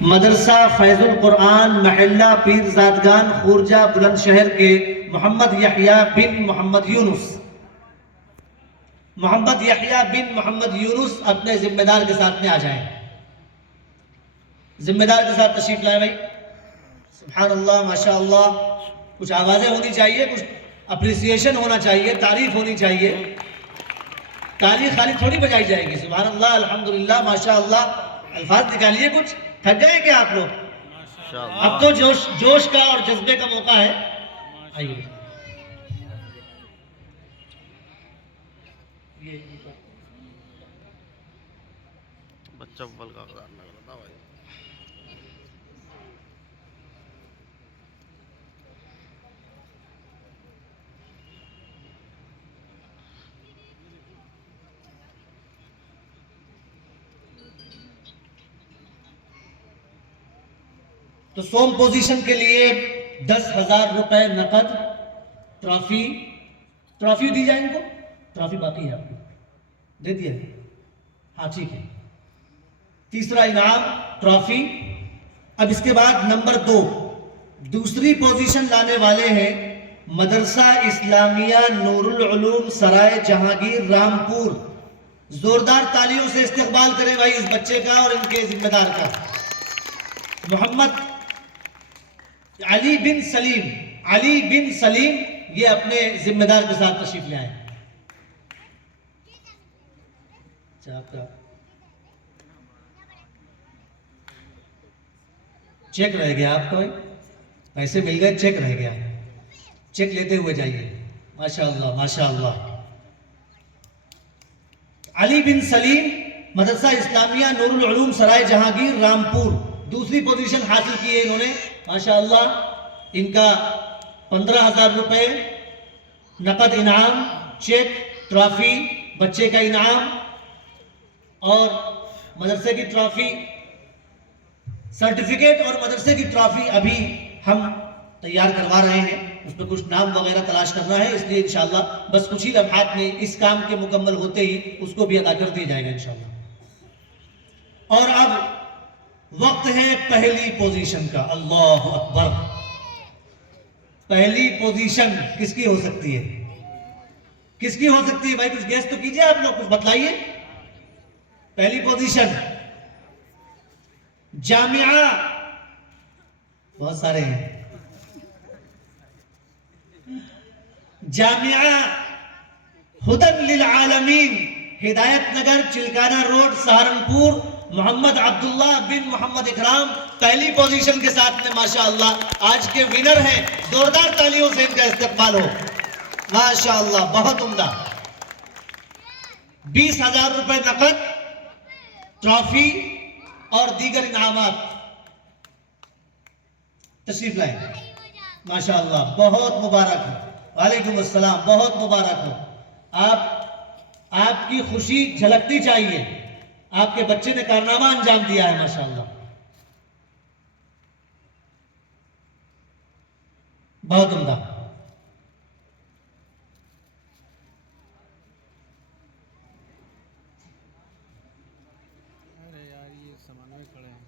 مدرسہ فیض القرآن محلہ پیر زادگان خورجہ بلند شہر کے محمد یحییٰ بن محمد یونس اپنے ذمہ دار کے ساتھ میں آ جائیں. ذمہ دار کے ساتھ تشریف لائیں بھائی. سبحان اللہ ماشاءاللہ. کچھ آوازیں ہونی چاہیے, کچھ اپریسیشن ہونا چاہیے, تعریف ہونی چاہیے. تالی خالی تھوڑی بجائی جائے گی. سبحان اللہ الحمدللہ ماشاءاللہ. الفاظ نکالیے. کچھ تھک گئے کیا آپ لوگ؟ اب تو جوش کا اور جذبے کا موقع ہے. آئیے. بچہ بل کا کرنا کرتا بھائی. تو سوم پوزیشن کے لیے 10,000 روپے نقد, ٹرافی دی جائے. ان کو ٹرافی باقی ہے, آپ کو دے دیا. ہاں ٹھیک ہے. تیسرا انعام ٹرافی. اب اس کے بعد نمبر 2 دوسری پوزیشن لانے والے ہیں مدرسہ اسلامیہ نور العلوم سرائے جہانگیر رامپور. زوردار تالیوں سے استقبال کریں بھائی اس بچے کا اور ان کے ذمہ دار کا. محمد علی بن سلیم یہ اپنے ذمہ دار کے ساتھ تشریف لے آئے. چیک رہ گیا آپ کا, پیسے مل گئے, چیک رہ گیا. چیک لیتے ہوئے جائیے. ماشاءاللہ ماشاءاللہ. علی بن سلیم مدرسہ اسلامیہ نور العلوم سرائے جہانگیر رامپور دوسری پوزیشن حاصل کی ہے انہوں نے ماشاءاللہ. ان کا 15,000 روپے نقد انعام, چیک, ٹرافی, بچے کا انعام اور مدرسے کی ٹرافی, سرٹیفکیٹ اور مدرسے کی ٹرافی ابھی ہم تیار کروا رہے ہیں. اس پہ کچھ نام وغیرہ تلاش کرنا ہے, اس لیے انشاءاللہ بس کچھ ہی لمحات میں اس کام کے مکمل ہوتے ہی اس کو بھی ادا کر دیا جائے گا انشاءاللہ. اور اب وقت ہے پہلی پوزیشن کا. اللہ اکبر. پہلی پوزیشن کس کی ہو سکتی ہے؟ کس کی ہو سکتی ہے بھائی؟ کچھ گیس تو کیجئے آپ لوگ, کچھ بتلائیے. پہلی پوزیشن جامعہ, بہت سارے ہیں, جامعہ ہدی للعالمین ہدایت نگر چلکانہ روڈ سہارنپور. محمد عبداللہ بن محمد اکرام پہلی پوزیشن کے ساتھ میں ماشاءاللہ آج کے ونر ہیں. زوردار تالیوں سے ان کا استقبال ہو. ماشاءاللہ بہت عمدہ. 20,000 روپے نقد, ٹرافی اور دیگر انعامات. تشریف لائیں. ماشاءاللہ بہت مبارک ہو. وعلیکم السلام. بہت مبارک ہو. آپ کی خوشی جھلکتی چاہیے. آپ کے بچے نے کارنامہ انجام دیا ہے ماشاءاللہ. بہت عمدہ. ارے یار یہ سامان میں کھڑے ہیں.